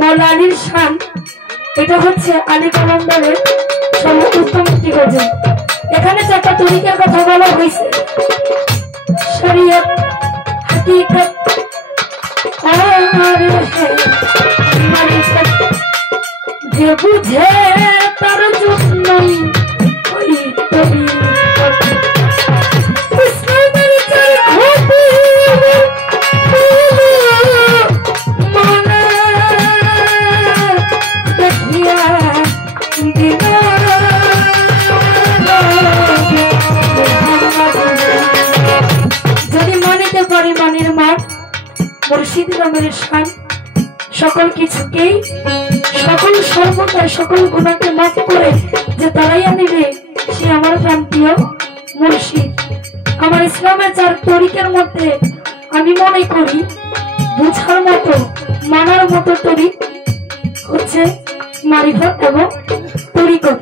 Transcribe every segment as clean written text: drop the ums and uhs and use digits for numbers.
মৌলানির শান এটা হচ্ছে আলী কলমদারের সর্বোত্তম একটি গজল। এখানে চারটা তরিকার কথা বলা হয়েছে, শরীয়ত, হাকিকত আর মারিফত। যে বুঝে তার জন্যই ওই তরিকত। ইসলামের চার খুঁটি যদি মানিতে পারি মানের মাঠ মুর্শিদ নামের শান, সকল কিছুকেই সকল সর্বদাই সকল গুণাকে মাফ করে যে তারাই আনিবে সে আমার প্রান্তীয় মুর্শিদ। আমার ইসলামের চার তরিকের মধ্যে আমি মনে করি বুঝার মতো মানার মতো তরিক হচ্ছে মারিফত এবং তরিকত।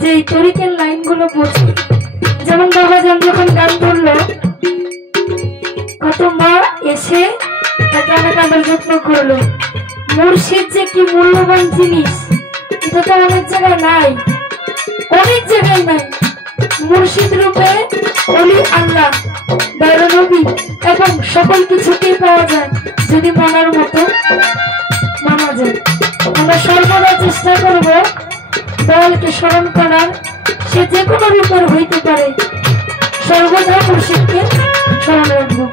যে এই তরিকের লাইনগুলো বুঝি, যেমন বাবাজান যখন গান ধরলো, কত মা এসে তাকে অনেক আদর যত্ন করলো। মুর্শিদ যে কি মূল্যবান জিনিস, এটা তো অনেক জায়গায় নাই, অনেক জায়গায় নাই। মুর্শিদ রূপে অলি আল্লাহ, দয়াল নবী এবং সকল কিছুকেই পাওয়া যায় যদি মানার মতো মানা যায়। আমরা সর্বদা চেষ্টা করব দয়ালকে স্মরণ করার, সে যে কোনো রূপের হইতে পারে, সর্বদা মুর্শিদকে স্মরণ রাখবো।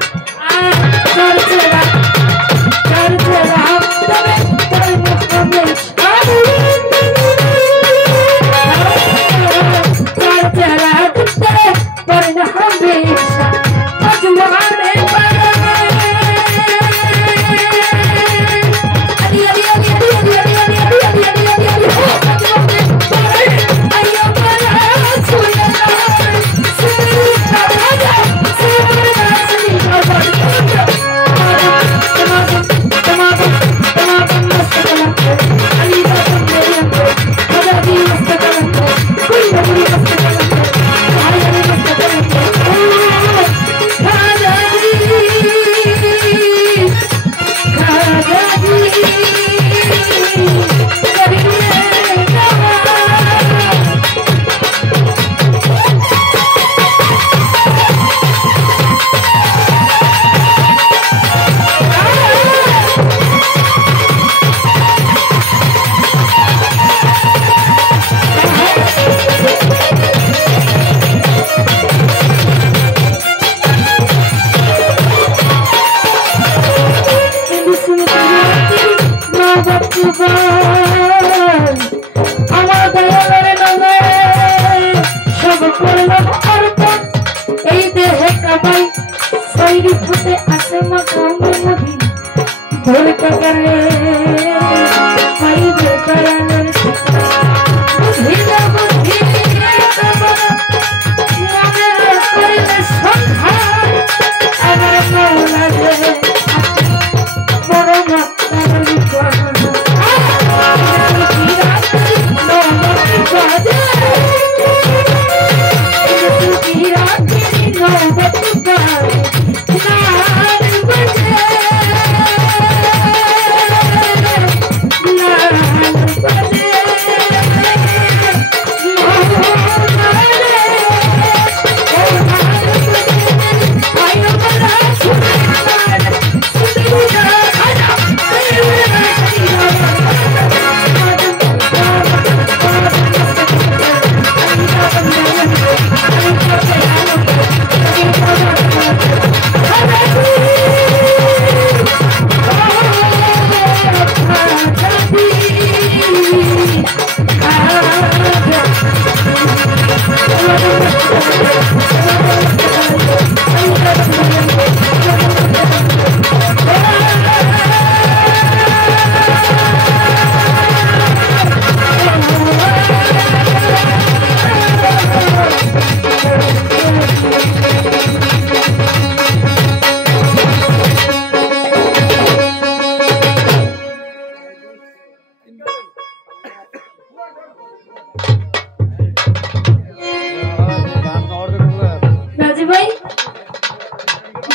রাজু ভাই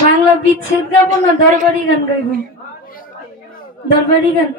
বাংলা বিচ্ছেদ গাবো না দরবারি গান গাইব? দরবারি গান